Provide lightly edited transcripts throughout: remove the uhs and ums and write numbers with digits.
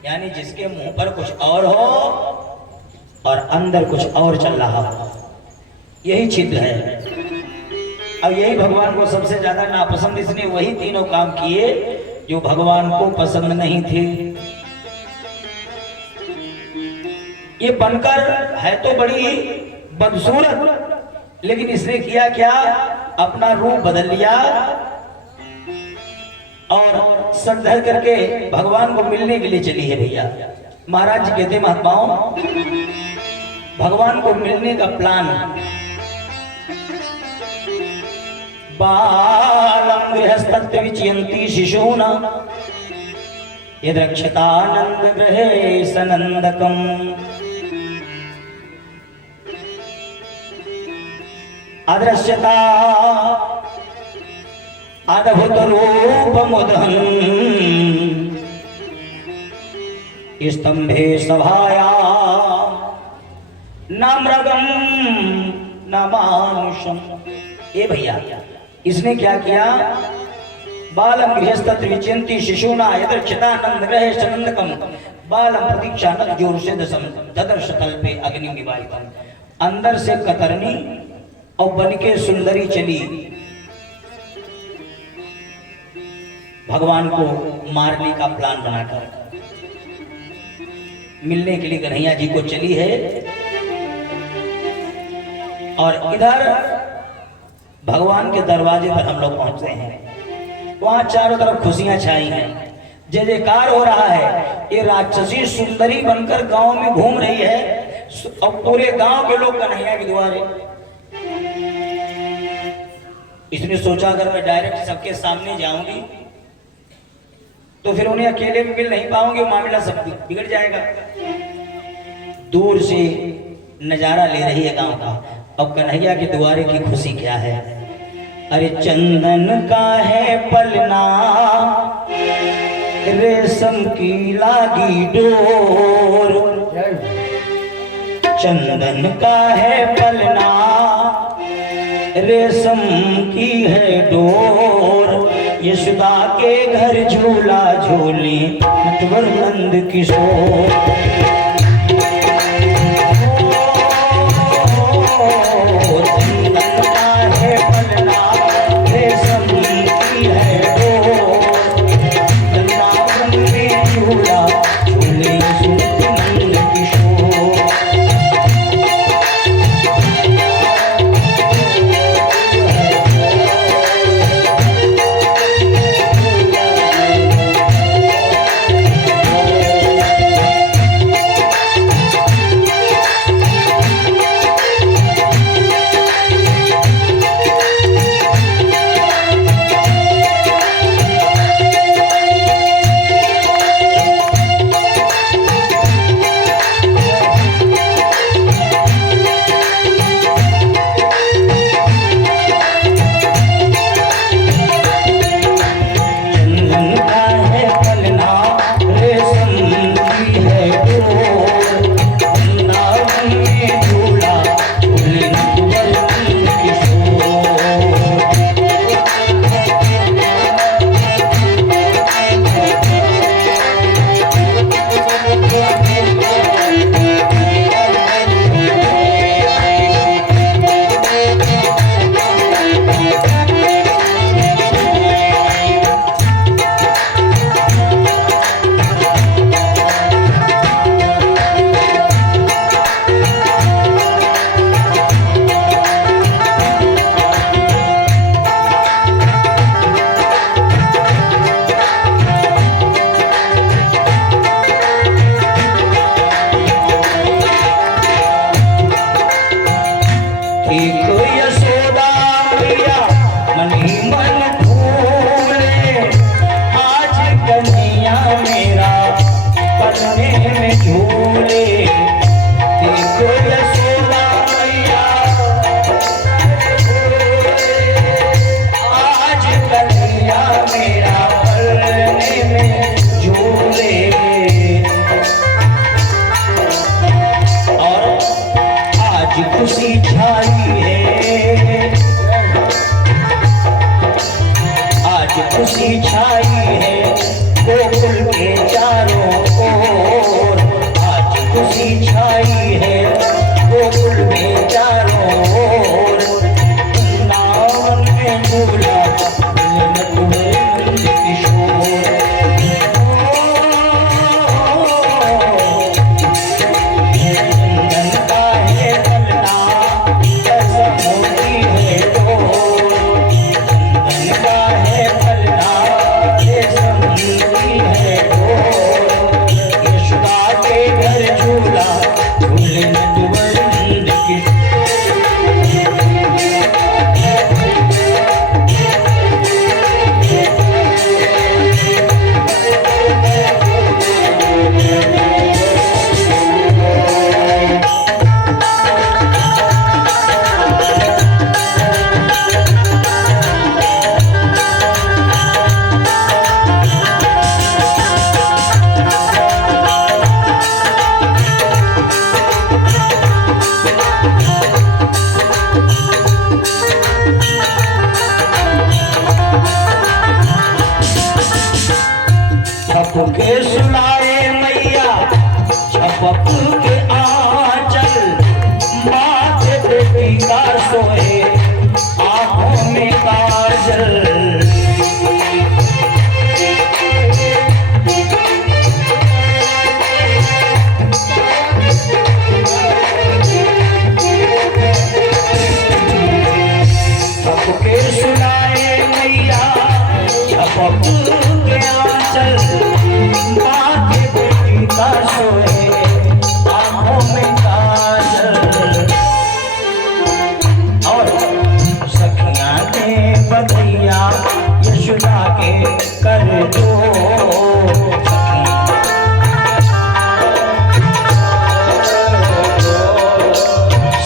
यानी जिसके मुंह पर कुछ और हो और अंदर कुछ और चल रहा हो, यही छिद्र है। अब यही भगवान को सबसे ज्यादा नापसंद, इसने वही तीनों काम किए जो भगवान को पसंद नहीं थे। ये बनकर है तो बड़ी बदसूरत, लेकिन इसने किया क्या, अपना रूप बदल लिया और सर धर करके भगवान को मिलने के लिए चली है। भैया महाराज जी कहते महात्माओं, भगवान को मिलने का प्लान, बालम गृहस्थत्व विचयन्ति शिशूना यद्रक्षतानंद गृहे सनंदकम। अदृश्यता अद्भुत रूप मुदहन स्तंभे सभाया न मृगम न मानुषम। ये भैया इसने क्या किया, बालम गृहस्थत्व विचयन्ति शिशूना यद्रक्षतानंद गृहे सनंदकम बालम प्रतीक्षा न जोर से दसम तदर्श तल्पे अग्नि निवारितम। अंदर से कतरनी और बनके सुंदरी चली भगवान को मारने का प्लान बनाकर, मिलने के लिए कन्हैया जी को चली है। और इधर भगवान के दरवाजे पर हम लोग पहुंचते हैं, वहां चारों तरफ खुशियां छाई हैं, जय जयकार हो रहा है। ये राक्षसी सुंदरी बनकर गांव में घूम रही है और पूरे गांव के लोग कन्हैया के द्वारे। इसने सोचा अगर मैं डायरेक्ट सबके सामने जाऊंगी तो फिर उन्हें अकेले में मिल नहीं पाऊंगी, मामला सब बिगड़ जाएगा। दूर से नजारा ले रही है गांव का, अब कन्हैया के द्वारे की खुशी क्या है। अरे चंदन का है पलना रेशम की लागी डोर, चंदन का है पलना रेशम की है डोर, यशोदा के घर झूला झूले नटवर नंद किशोर। खुशी छाई है गोकुल के चारों ओर। सुनाए मैया झपक के आंचल, माथे पे टीका सोए आंखों में काजल। सबके सुनाए मैया झपक के आंचल, माथे पे टीका सोए आंखों में काजल। और सखियां ने बधैया यशोदा के कर दो,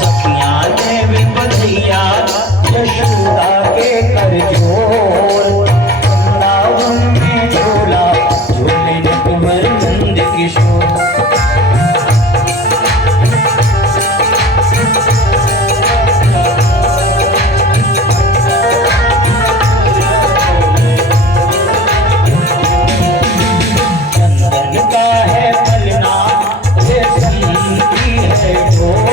सखियां ने भी बधैया यशोदा के कर जोर। वृंदावन में झूला झूले नटवर नंद किशोर। चंदन का है पलना रेशम की है डोर।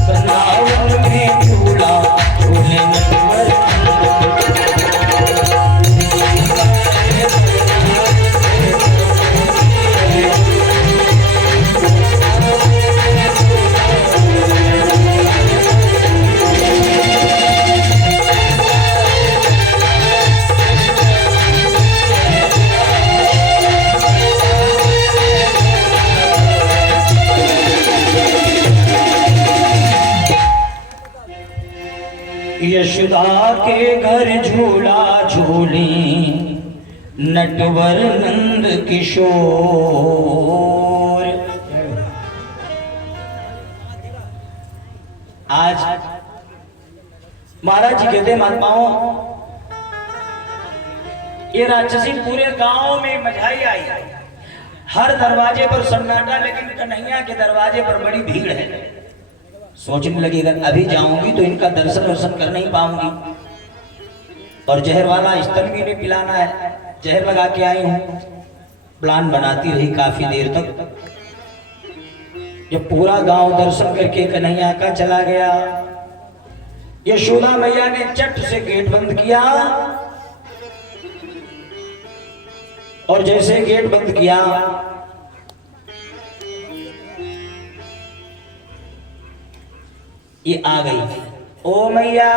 वृंदावन में झूला झूले नटवर यशोदा के घर झूला झूले नटवर नंद किशोर। आज महाराज जी कहते महात्माओं, ये राक्षसी पूरे गांव में मझाई आई। हर दरवाजे पर सन्नाटा, लेकिन कन्हैया के दरवाजे पर बड़ी भीड़ है। सोचने लगी अगर अभी जाऊंगी तो इनका दर्शन कर नहीं पाऊंगी, और जहर वाला स्तन भी नहीं पिलाना है, जहर लगा के आई हूं। प्लान बनाती रही काफी देर तक। जब पूरा गांव दर्शन करके कन्हैया का चला गया, यशोदा मैया ने चट से गेट बंद किया, और जैसे गेट बंद किया ये आ गई। ओ मैया,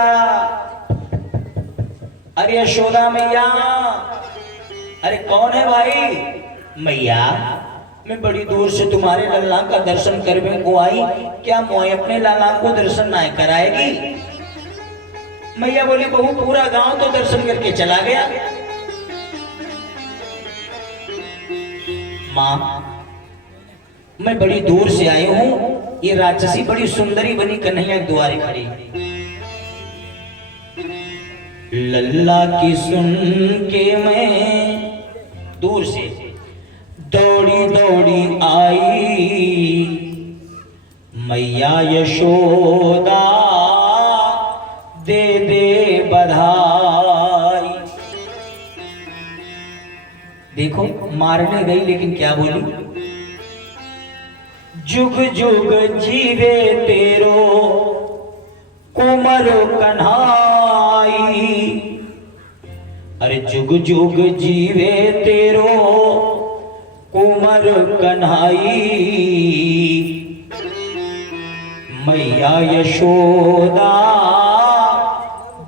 अरे यशोदा मैया, अरे कौन है भाई? मैया, मैं बड़ी दूर से तुम्हारे लल्ला का दर्शन करने को आई, क्या मोए अपने लाला को दर्शन ना कराएगी? मैया बोली बहू पूरा गांव तो दर्शन करके चला गया। मां, मैं बड़ी दूर से आई हूं, ये राक्षसी बड़ी सुंदरी बनी कन्हैया के द्वारे खड़ी। लल्ला की सुन के मैं दूर से दौड़ी दौड़ी आई, मैया यशोदा दे दे बधाई। देखो मारने गई लेकिन क्या बोली? जुग जुग जीवे तेरो कुमर कन्हाई। अरे जुग जुग जीवे तेरो कुमर कन्हाई, मैया यशोदा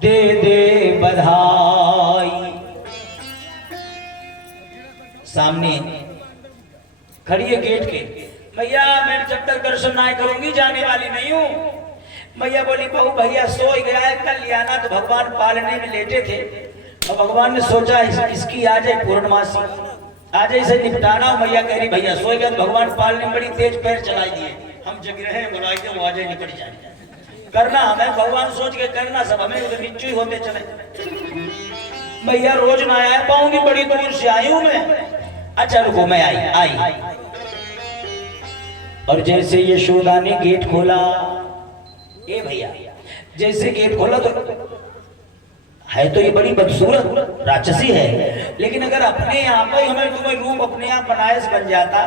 दे दे बधाई। सामने खड़ी है गेट के। भैया मैं जब तक दर्शन ना करूंगी जाने वाली नहीं हूँ। मैया बोली बहू भैया सो गया है, कल लिया ना तो भगवान पालने में लेटे थे, और भगवान ने सोचा इसकी आ जाए पूर्णमासी, आज इसे निपटाना। मैया कह रही भैया सो गया, तो भगवान पालने में बड़ी तेज पैर चलाई दिए। हम जग रहे हैं, बुलाई वो आ जाए निपट जाए। करना हमें भगवान सोच के करना, सब हमें उधर निच्चू ही होते चले। भैया रोज ना आ पाऊंगी, बड़ी दूर से आई हूं मैं। अच्छा रुको मैं आई। और जैसे यशोदा ने गेट खोला, ए भैया जैसे गेट खोला तो है तो ये बड़ी बदसूरत राक्षसी है, लेकिन अगर अपने आप ही हमें कोई रूप अपने आप बनाए से बन जाता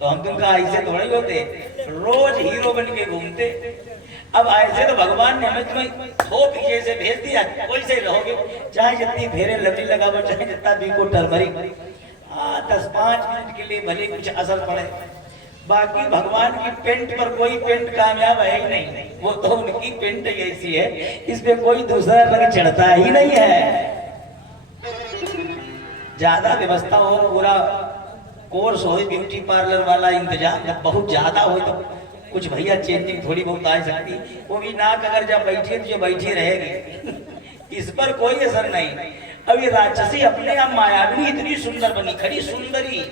तो हम तुमका ऐसे थोड़े ही होते, रोज हीरो बन के घूमते। अब ऐसे तो भगवान ने हमें तुम्हें थो पीछे से भेज दिया, कोई से रहोगे, चाहे जितनी फेरे लवली लगाओ, चाहे जितना बीको टर्मरिक, 10-5 मिनट के लिए भले कुछ असर पड़े, बाकी भगवान की पेंट पर कोई पेंट कामयाब है ही नहीं। वो तो उनकी पेंट ऐसी है, इस पे कोई दूसरा रंग चढ़ता ही नहीं है। ज्यादा व्यवस्था हो, पूरा कोर्स हो, ब्यूटी पार्लर वाला इंतजाम बहुत ज्यादा हो तो कुछ भैया चेंजिंग थोड़ी बहुत आ सकती, वो भी नाक अगर जब बैठी तो जो बैठी रहेगी, इस पर कोई असर नहीं। अब ये राक्षसी अपने आप मायावी इतनी सुंदर बनी, खड़ी सुंदरी।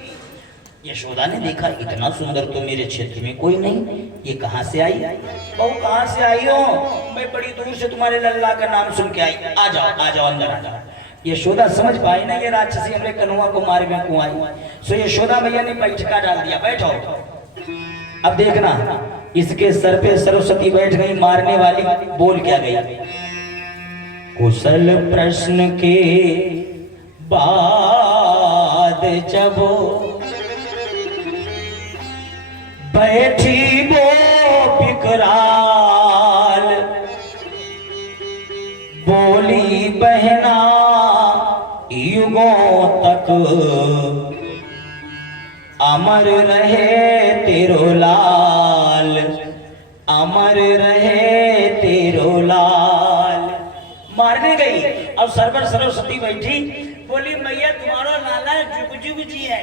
यशोदा ने देखा इतना सुंदर तो मेरे क्षेत्र में कोई नहीं, ये कहाँ से आई? बहू कहाँ से आई हो? मैं बड़ी दूर से तुम्हारे लल्ला का नाम सुन के आई। आ जाओ अंदर आ जाओ। यशोदा समझ पाई ना ये राक्षसी हमने कन्हुआ को मार में क्यों आई। सो यशोदा मैया ने बैठका डाल दिया, बैठो। अब देखना, इसके सर पे सरस्वती बैठ गई मारने वाली। बोल क्या गई? कुशल प्रश्न के बाद जब बैठी वो विकराल, बोली बहना युगों तक अमर रहे तेरो लाल, अमर रहे तेरो लाल। मारने गई, अब सरवर सरस्वती बैठी, बोली मैया तुम्हारा लाला जुग जुग जी है।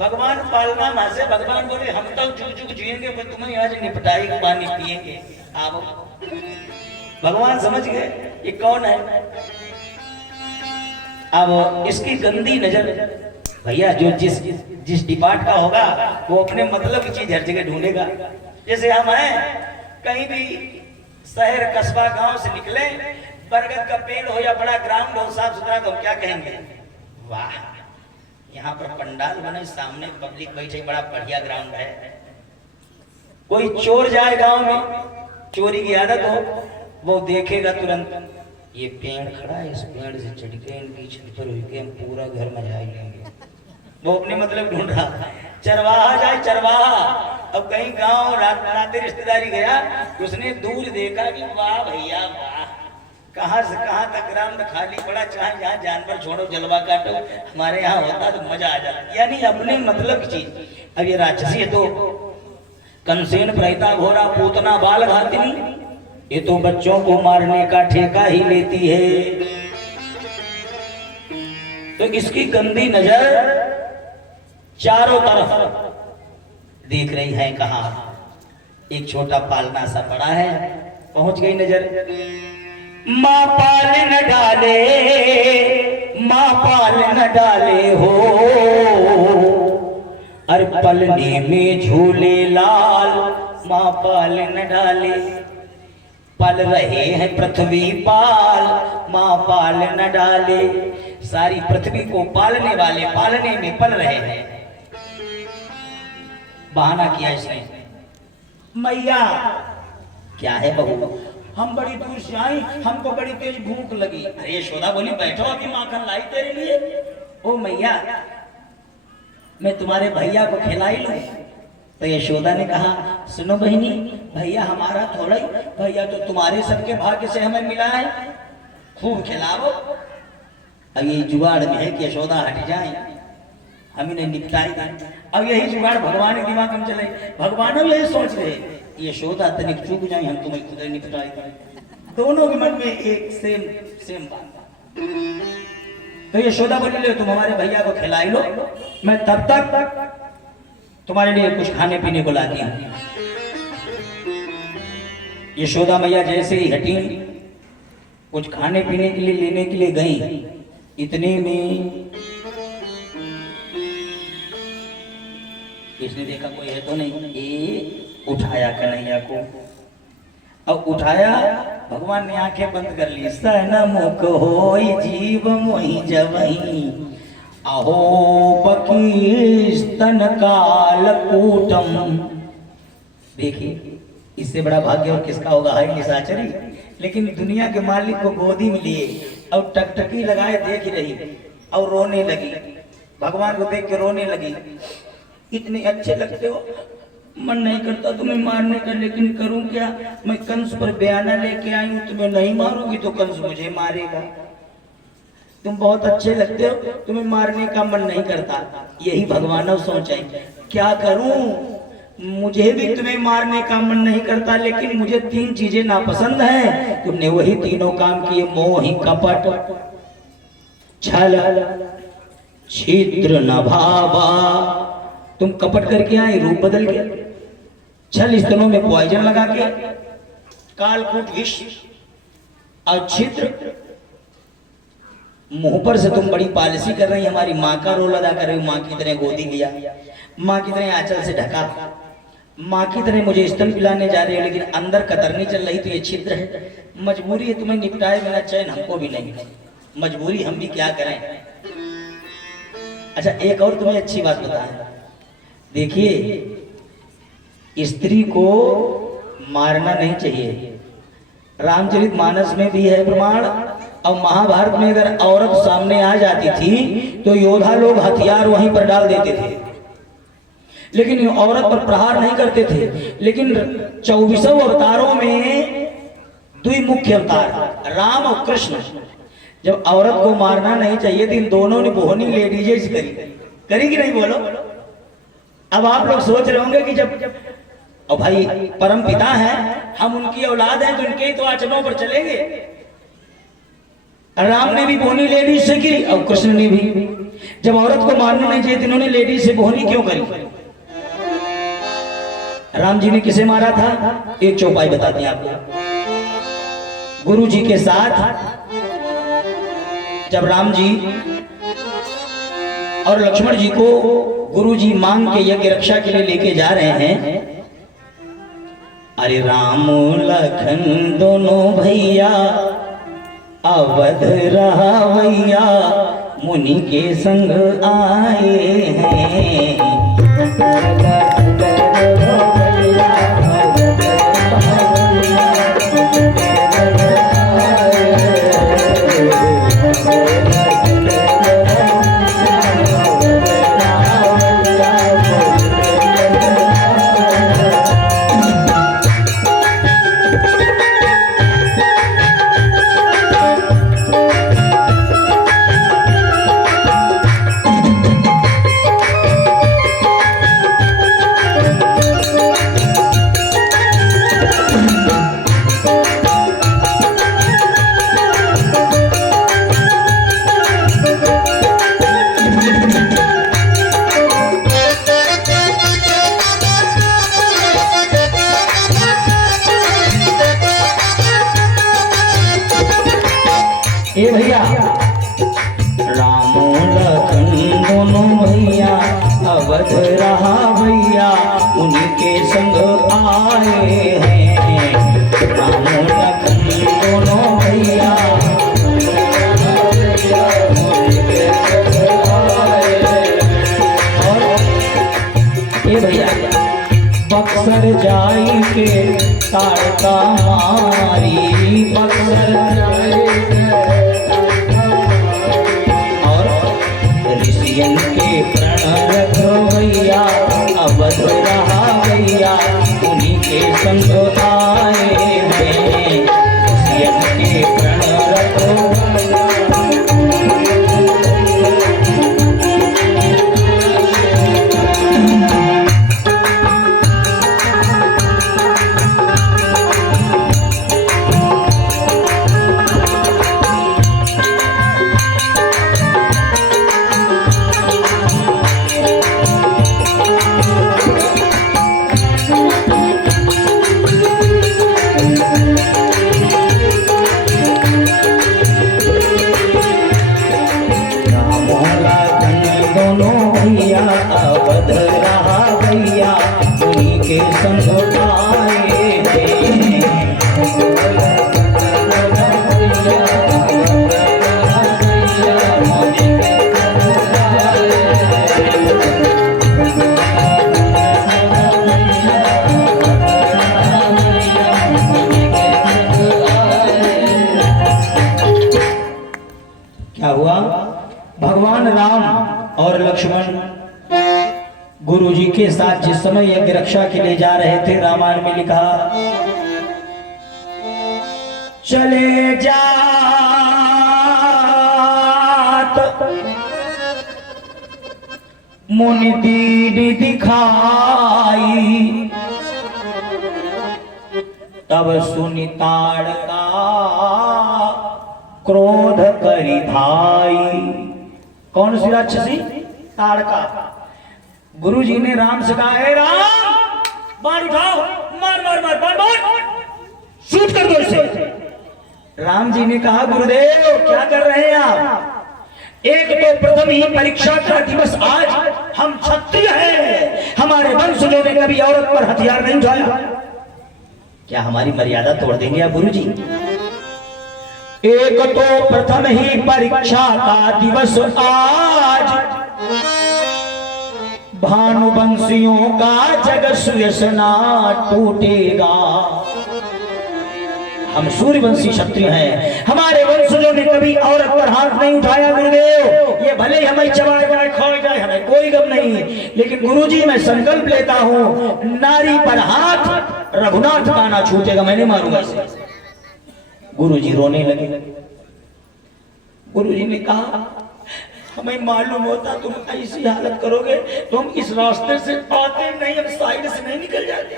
भगवान पालना माँ से, भगवान बोले हम तो जुग जुग जिएंगे, पर तुम्हें आज निपटाई पानी पिएंगे। आओ, भगवान समझ गए ये कौन है। अब इसकी गंदी नजर, भैया जो जिस डिपार्ट का होगा वो अपने मतलब की चीज हर जगह ढूंढेगा। जैसे हम हैं, कहीं भी शहर कस्बा गांव से निकले, बरगद का पेड़ हो या बड़ा ग्राउंड हो साफ सुथरा, तो हम क्या कहेंगे? वाह, यहाँ पर पंडाल बने, सामने पब्लिक बैठे, बड़ा बढ़िया ग्राउंड है। कोई चोर जाए गांव में, चोरी की आदत हो, वो देखेगा तुरंत ये पेड़ खड़ा है, इस पेड़ से चढ़ के इनकी छत पर हुई हम पूरा घर में जाए लेंगे। वो अपने मतलब ढूंढ रहा। चरवाहा जाए चरवाहा, अब कहीं गांव नाते रिश्तेदारी गया, उसने दूर देखा कि वाह भैया वाह, कहां से कहां तक ग्राउंड खाली पड़ा, चाहे जहाँ जानवर छोड़ो जलवा काटो, हमारे यहाँ होता तो मजा आ जाता। यानी अपने मतलब की चीज। अब ये राक्षसी है तो कंसेन प्रहिता घोरा पूतना बाल घातिनी, ये तो बच्चों को मारने का ठेका ही लेती है। तो इसकी गंदी नजर चारों तरफ देख रही है। कहा एक छोटा पालना सा पड़ा है, पहुंच गई नजर। माँ पाल न डाले, माँ पाल न डाले हो, अरे पलने में झूले लाल, माँ पाल न डाले। पल रहे हैं पृथ्वी पाल, माँ पाल न डाले। सारी पृथ्वी को पालने वाले पालने में पल रहे हैं। बहाना किया इसने, मैया क्या है बहू, हम बड़ी दूर से आई, हमको बड़ी तेज भूख लगी। अरे यशोदा बोली बैठो, अभी माखन लाई तेरे लिए। ओ मैया, मैं तुम्हारे भैया को खिलाई लूं। तो यशोदा ने कहा सुनो बहनी, भैया हमारा थोड़ा ही, भैया तो तुम्हारे सबके भाग्य से हमें मिला है, खूब खिलाओ। अब ये जुगाड़ में है कि यशोदा हट जाए, हम इन्हें निपटाई दें। अब यही जुगाड़ भगवान के दिमाग में चले, भगवान यही सोच रहे यशोदा तनिक चूक जाए, हम तुम्हें खुद निपटाई दें। दोनों के मन में एक सेम बात। तो यशोदा बोली ले तुम हमारे भैया को खिलाई लो, मैं तब तक तुम्हारे लिए कुछ खाने पीने को लाती हूँ। यशोदा मैया जैसे ही हटी, कुछ खाने पीने के लिए लेने के लिए गई, इतने में इसने देखा कोई है तो नहीं, ये उठाया कन्हैया को। अब उठाया, भगवान ने आंखें बंद कर ली। सनमुख होई जीव मोहि जवही, अहो बकीस्तन काल कूटम। देखिए इससे बड़ा भाग्य और किसका होगा, है निशाचरी। लेकिन दुनिया के मालिक को गोदी में लिए और टकटकी लगाए देख रही और रोने लगी, भगवान को देख के रोने लगी। इतने अच्छे लगते हो, मन नहीं करता तुम्हें मारने का, लेकिन करूं क्या, मैं कंस पर बयाना लेके आई हूं, तुम्हें नहीं मारूंगी तो कंस मुझे मारेगा। तुम बहुत अच्छे लगते हो, तुम्हें मारने का मन नहीं करता। यही भगवान ने सोचा, क्या करूं, मुझे भी तुम्हें मारने का मन नहीं करता, लेकिन मुझे 3 चीजें नापसंद हैं। तुमने वही तीनों काम किए, मोह, कपट, छल, छिद्र न भावा। तुम कपट करके आए, रूप बदल के, छल स्तनों में पॉइजन लगा के, कालकूट विष, और छिद्र मुंह पर से तुम बड़ी पॉलिसी कर रही, हमारी माँ का रोल अदा कर रही हो, माँ की तरह गोदी लिया, माँ की तरह आंचल से ढका, माँ की तरह मुझे स्तन पिलाने जा रही हो, लेकिन अंदर कतरनी चल रही, तो ये छिद्र है। मजबूरी है, तुम्हें निपटाए बिना चैन हमको भी नहीं, मजबूरी, हम भी क्या करें। अच्छा, एक और तुम्हें अच्छी बात बताएं, देखिए स्त्री को मारना नहीं चाहिए, रामचरितमानस में भी है प्रमाण, और महाभारत में अगर औरत सामने आ जाती थी तो योद्धा लोग हथियार वहीं पर डाल देते थे, लेकिन औरत पर प्रहार नहीं करते थे। लेकिन 24 अवतारों में 2 मुख्य अवतार, राम और कृष्ण, जब औरत को मारना नहीं चाहिए तो इन दोनों ने बोहनी लेडीज करी कि नहीं, बोलो। अब आप लोग सोच रहे होंगे कि जब और भाई परम पिता है, हम उनकी औलाद हैं, तो इनके तो आचरणों पर चलेंगे। राम ने भी बोहनी लेडीज से की और कृष्ण ने भी। जब औरत को मारना नहीं चाहिए, इन्होंने लेडीज से बोहनी क्यों करी? राम जी ने किसे मारा था? एक चौपाई बताते हैं आपको। गुरु जी के साथ जब राम जी और लक्ष्मण जी को गुरु जी मांग के यज्ञ रक्षा के लिए लेके जा रहे हैं, अरे राम लखन दोनों भैया अवध रहा भैया मुनि के संग आए हैं। ए भैया, राम लखन दोनों भैया अवध रहा भैया उन्हीं के संग आए हैं। राम लखन दोनों भैया और ए भैया, बक्सर जाई के ताड़का मारी, बक्सर जाई के प्रण रखो भैया अवध रहा भैया उन्हीं के संग आए हैं। के प्रण रखो अवध रहा भैया उन्हीं के संग आए हैं। गुरुजी के साथ जिस समय यज्ञ रक्षा के लिए जा रहे थे, रामायण में लिखा, चले जात मुनि दीन दिखाई, तब सुनि ताड़का क्रोध करि धाई। कौन सी राक्षसी? ताड़का। गुरुजी ने राम से कहा, हे राम, बाण उठाओ, मार मार मार मार मार, शूट कर दो इसे। राम जी ने कहा, गुरुदेव क्या कर रहे हैं आप? एक तो प्रथम ही परीक्षा का दिवस आज, हम क्षत्रिय हैं, हमारे वंशजों ने कभी औरत पर हथियार नहीं उठाया। क्या हमारी मर्यादा तोड़ देंगे आप गुरुजी? एक तो प्रथम ही परीक्षा का दिवस आज, भानुवंशियों का जग सुयसना टूटेगा। हम सूर्यवंशी क्षत्रिय हैं, हमारे वंशजों ने कभी औरत पर हाथ नहीं उठाया गुरुदेव। ये भले ही हमें चबा जाए, खा जाए, हमें कोई गम नहीं, लेकिन गुरुजी मैं संकल्प लेता हूं, नारी पर हाथ रघुनाथ का ना छूटेगा, मैं नहीं मारूंगा इसे। गुरुजी रोने लगे। गुरुजी ने कहा, हमें मालूम होता तुम ऐसी हालत करोगे तो हम इस रास्ते से आते नहीं, हम साइड से नहीं निकल जाते।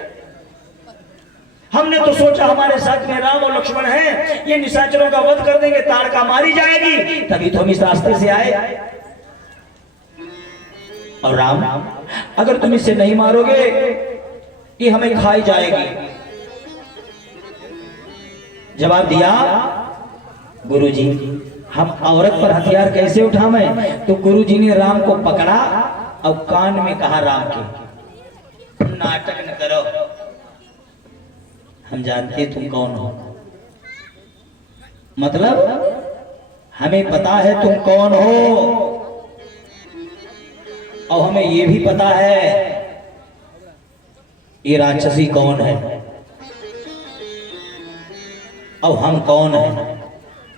हमने तो सोचा हमारे साथ में राम और लक्ष्मण हैं, ये निशाचरों का वध कर देंगे, ताड़का मारी जाएगी, तभी तो हम इस रास्ते से आए। और राम, अगर तुम इसे नहीं मारोगे ये हमें खाई जाएगी। जवाब दिया, गुरुजी हम औरत पर हथियार कैसे उठावें? तो गुरुजी ने राम को पकड़ा और कान में कहा राम के, नाटक न करो, हम जानते तुम कौन हो। मतलब हमें पता है तुम कौन हो, और हमें यह भी पता है ये राक्षसी कौन है और हम कौन है,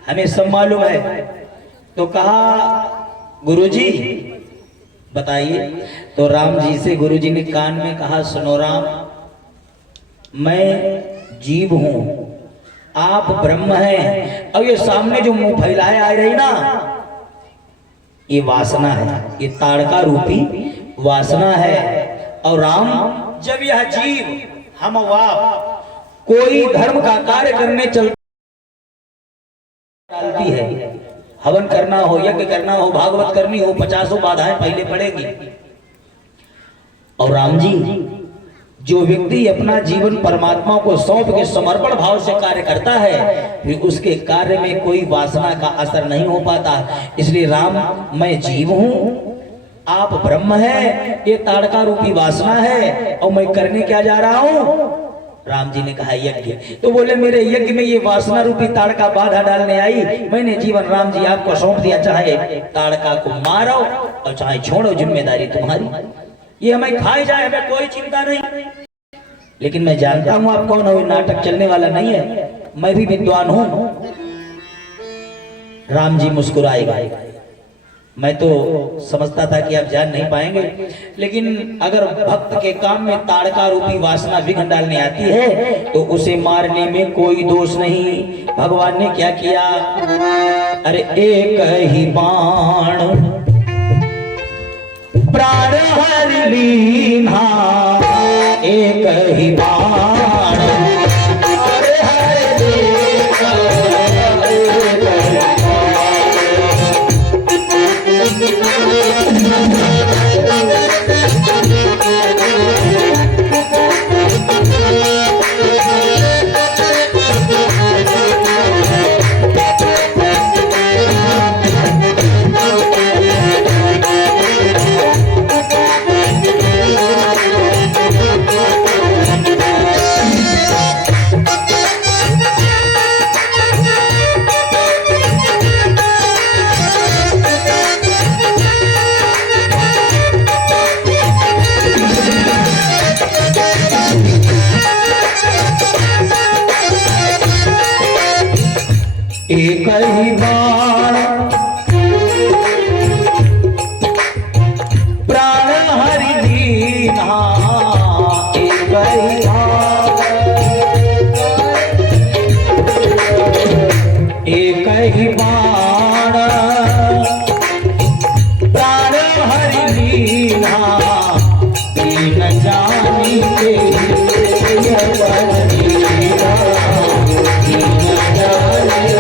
हमें सब मालूम है। तो कहा, गुरुजी बताइए। तो राम जी से गुरुजी ने कान में कहा, सुनो राम, मैं जीव हूं, आप ब्रह्म हैं, और ये सामने जो मुंह फैलाए आ रही ना, ये वासना है, ये ताड़का रूपी वासना है। और राम, जब यह जीव हम आप कोई धर्म का कार्य करने चलती है, हवन करना हो, यज्ञ करना हो, भागवत करनी हो, 50 बाधाएं पहले पड़ेगी। और राम जी, जो व्यक्ति अपना जीवन परमात्मा को सौंप के समर्पण भाव से कार्य करता है, फिर उसके कार्य में कोई वासना का असर नहीं हो पाता। इसलिए राम, मैं जीव हूं, आप ब्रह्म हैं, ये ताड़का रूपी वासना है, और मैं करने क्या जा रहा हूं? राम जी ने कहा, यज्ञ। तो बोले, मेरे यज्ञ में ये वासना रूपी ताड़का बाधा डालने आई, मैंने जीवन राम जी आपको सौंप दिया, चाहे ताड़का को मारो और चाहे छोड़ो, जिम्मेदारी तुम्हारी। ये हमें खाई जाए, हमें कोई चिंता नहीं, लेकिन मैं जानता हूं आप कौन हो, नाटक चलने वाला नहीं है, मैं भी विद्वान हूं। राम जी मुस्कुराए। मैं तो समझता था कि आप जान नहीं पाएंगे, लेकिन अगर भक्त के काम में ताड़का रूपी वासना विघ्न डालने आती है तो उसे मारने में कोई दोष नहीं। भगवान ने क्या किया? अरे एक ही बाण प्राण हर लीना, एक ही बाण प्राण हर लीना। एक ही बाण प्राण हरि दीन जानी तेहि पद दीना, दीन जानी।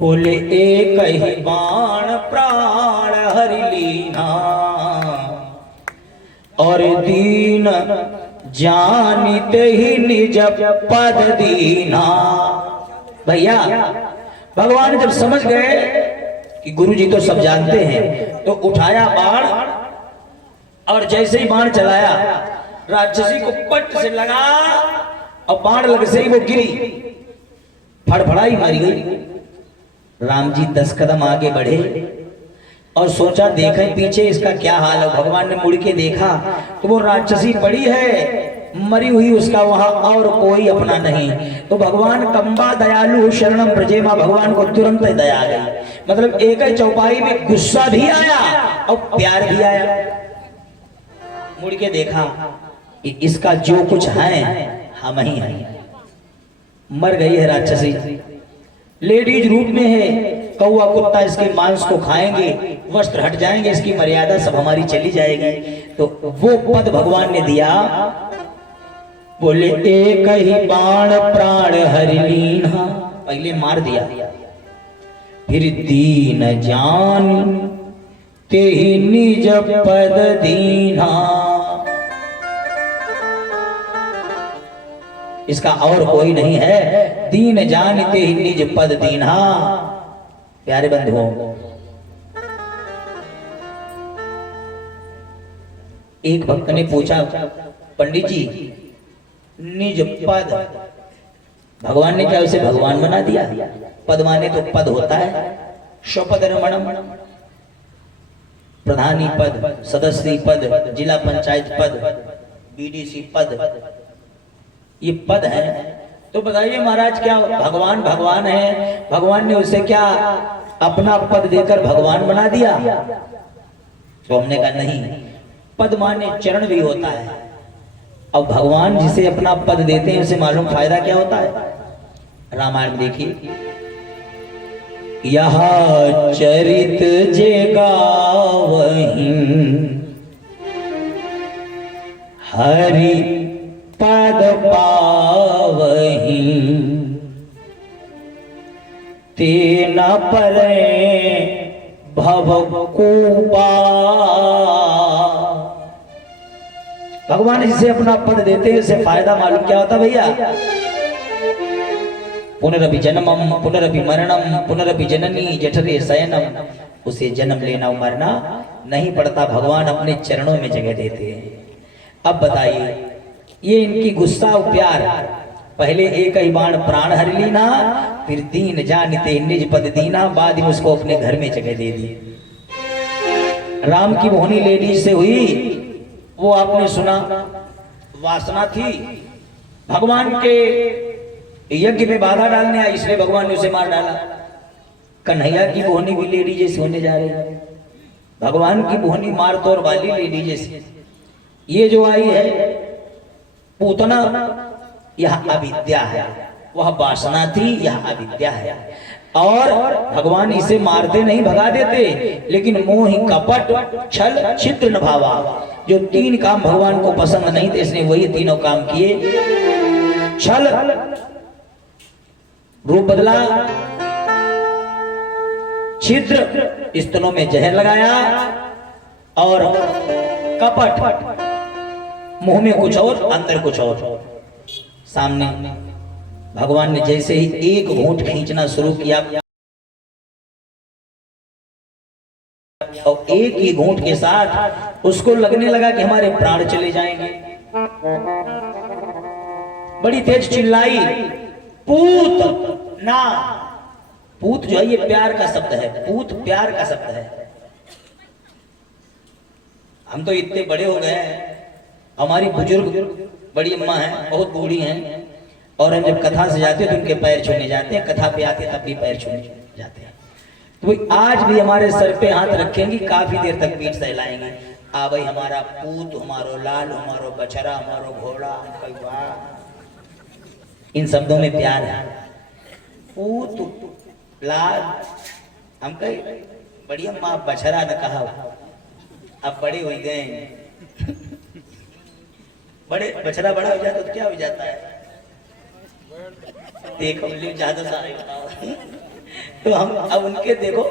बोले एक ही बाण प्राण हरि लीना, और दीन जानिते ही निज पद दीना। भैया भगवान जब समझ गए कि गुरु जी तो सब जानते हैं, तो उठाया बाण, और जैसे ही बाण चलाया राक्षसी को पट से लगा, और बाण लग से ही वो गिरी, फड़फड़ाई मारी गई। राम जी 10 कदम आगे बढ़े और सोचा देखें पीछे इसका क्या हाल है। भगवान ने मुड़ के देखा तो वो राक्षसी पड़ी है मरी हुई, उसका वहां और कोई अपना नहीं। तो भगवान कंबा दयालु शरणम ब्रजेमा, भगवान को तुरंत दया आ गई। मतलब एक ही चौपाई में गुस्सा भी आया और प्यार भी आया। मुड़ के देखा कि इसका जो कुछ है हम ही हैं। मर गई है राक्षसी, लेडीज रूप में है, कौवा कुत्ता इसके मांस को खाएंगे, वस्त्र हट जाएंगे, इसकी मर्यादा सब हमारी चली जाएगी। तो वो पद भगवान ने दिया, बोले एक ही बाण प्राण हरि लीना, पहले मार दिया, फिर दीन जान तेहि निज पद दीना। इसका और कोई नहीं है, दीन जानते ही निज पद दीना। प्यारे बंधुओं, एक भक्त ने पूछा, पंडित जी निज पद, भगवान ने क्या उसे भगवान बना दिया? पद माने तो पद होता है, स्वपद रमणम, प्रधानी पद, सदस्य पद, जिला पंचायत पद, बीडीसी पद, ये पद है। तो बताइए महाराज क्या भगवान भगवान है, भगवान ने उसे क्या अपना पद देकर भगवान बना दिया? तो हमने कहा नहीं, पद माने चरण भी होता है। अब भगवान जिसे अपना पद देते हैं उसे मालूम फायदा क्या होता है? रामायण देखिए, यह चरित जे गावहीं हरि पद पावहीं, तेना परे भव कूपा। भगवान जिसे अपना पद देते हैं उसे फायदा मालूम क्या होता भैया? पुनरपि जन्मम पुनरपि मरणम पुनरपि जननी जठरे शयनम, उसे जन्म लेना मरना नहीं पड़ता, भगवान अपने चरणों में जगह देते हैं। अब बताइए, ये इनकी गुस्सा और प्यार, पहले एक ही बाण प्राण हरि लीना, फिर दीन जानते निज पद दीना, बाद में उसको अपने घर में जगह दे दी। राम की मोहनी लेडीज से हुई, वो आपने सुना, वासना थी, भगवान के यज्ञ में बाधा डालने आई, इसलिए भगवान ने उसे मार डाला। कन्हैया की मोहनी भी लेडी जैसे होने जा रही है, भगवान की मोहनी मार तोड़ वाली लेडी जैसी। ये जो आई है पूतना, यह अविद्या है, वह वासना थी, यह अविद्या है। और भगवान इसे मारते नहीं, भगा देते, लेकिन मोह कपट छल छिद्र न भावा, जो 3 काम भगवान को पसंद नहीं थे, इसने वही तीनों काम किए। छल रूप बदला, छिद्र स्तनों में जहर लगाया, और कपट मुंह में कुछ और अंदर कुछ और। सामने भगवान ने जैसे ही एक घूंट खींचना शुरू किया, और एक ही घूंट के साथ उसको लगने लगा कि हमारे प्राण चले जाएंगे। बड़ी तेज चिल्लाई, पूत ना। पूत जो है ये प्यार का शब्द है, पूत प्यार का शब्द है। हम तो इतने बड़े हो गए हैं, हमारी बुजुर्ग बड़ी अम्मा हैं, बहुत बूढ़ी हैं, और हम जब कथा से जाते हैं तो उनके पैर छूने जाते हैं, कथा पे आते तब भी पैर छूने जाते हैं। तो आज भी हमारे सर पे हाथ रखेंगी, काफी देर तक पीठ सहलाएंगे, आ भाई हमारा पूत, हमारो लाल, हमारो बछरा, हमारो घोड़ा। इन शब्दों में प्यार है। पूत लाल, हम कहे बढ़िया माँ बछरा न कहा, अब बड़े हो गए, बड़े बछड़ा बड़ा हो जाता तो क्या हो जाता है, देखो ज्यादा सारे तो हम अब उनके देखो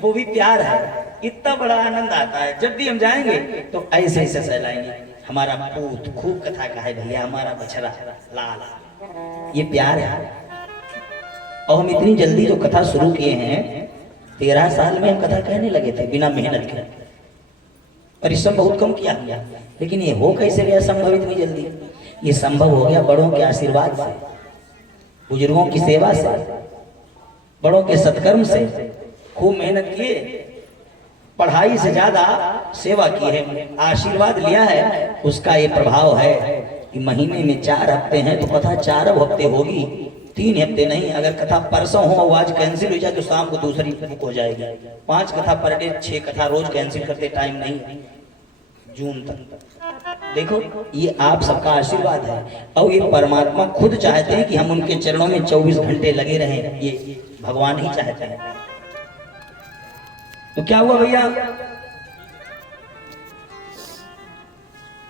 वो भी प्यार है, इतना बड़ा आनंद आता है। जब भी हम जाएंगे तो ऐसे ऐसे सहलाएंगे, हमारा पूत, खूब कथा का है भैया, हमारा बछड़ा लाल, ये प्यार है। और हम इतनी जल्दी जो कथा शुरू किए हैं, 13 साल में हम कथा कहने लगे थे बिना मेहनत के, परिश्रम बहुत कम किया गया, लेकिन ये हो कैसे गया संभव इतनी जल्दी? ये संभव हो गया बड़ों के आशीर्वाद से, बुजुर्गों की सेवा से, बड़ों के सत्कर्म से। खूब मेहनत किए, पढ़ाई से ज्यादा सेवा की है, आशीर्वाद लिया है, उसका ये प्रभाव है कि महीने में 4 हफ्ते हैं तो कथा 4 हफ्ते होगी, 3 हफ्ते नहीं। अगर कथा परसों हो, आज कैंसिल हो जाए तो शाम को दूसरी बुक हो जाएगी। 5 कथा पर डे, 6 कथा रोज कैंसिल करते, टाइम नहीं, जून तक। देखो ये आप सबका आशीर्वाद है, और ये परमात्मा खुद चाहते हैं कि हम उनके चरणों में 24 घंटे लगे रहें, ये भगवान ही चाहते हैं। तो क्या हुआ भैया,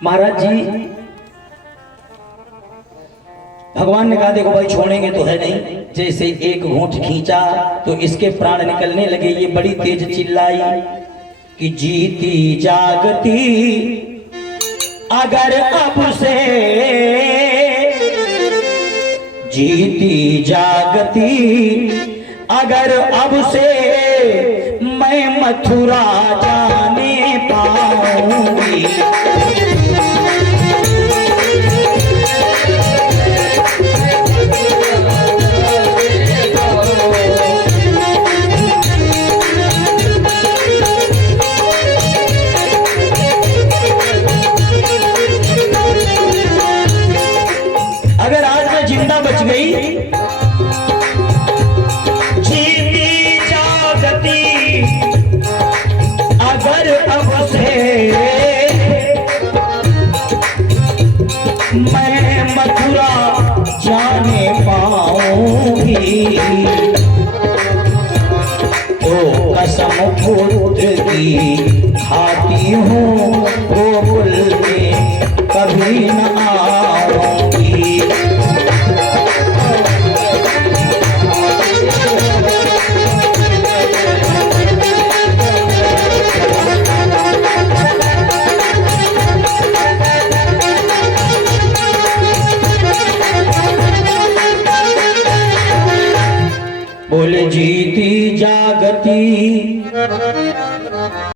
महाराज जी भगवान ने कहा देखो भाई छोड़ेंगे तो है नहीं। जैसे एक घूंट खींचा तो इसके प्राण निकलने लगे। ये बड़ी तेज चिल्लाई कि जीती जागती अगर अब से, जीती जागती अगर अब से मैं मथुरा जाने पाऊंगी। अगर आज मैं जिंदा बच गई, जीती जागती अगर अब से मैं मथुरा जाने पाऊंगी, तो कसम खुद की खाती हूँ गोकुल में कभी न आऊंगी। बोले जीती जागती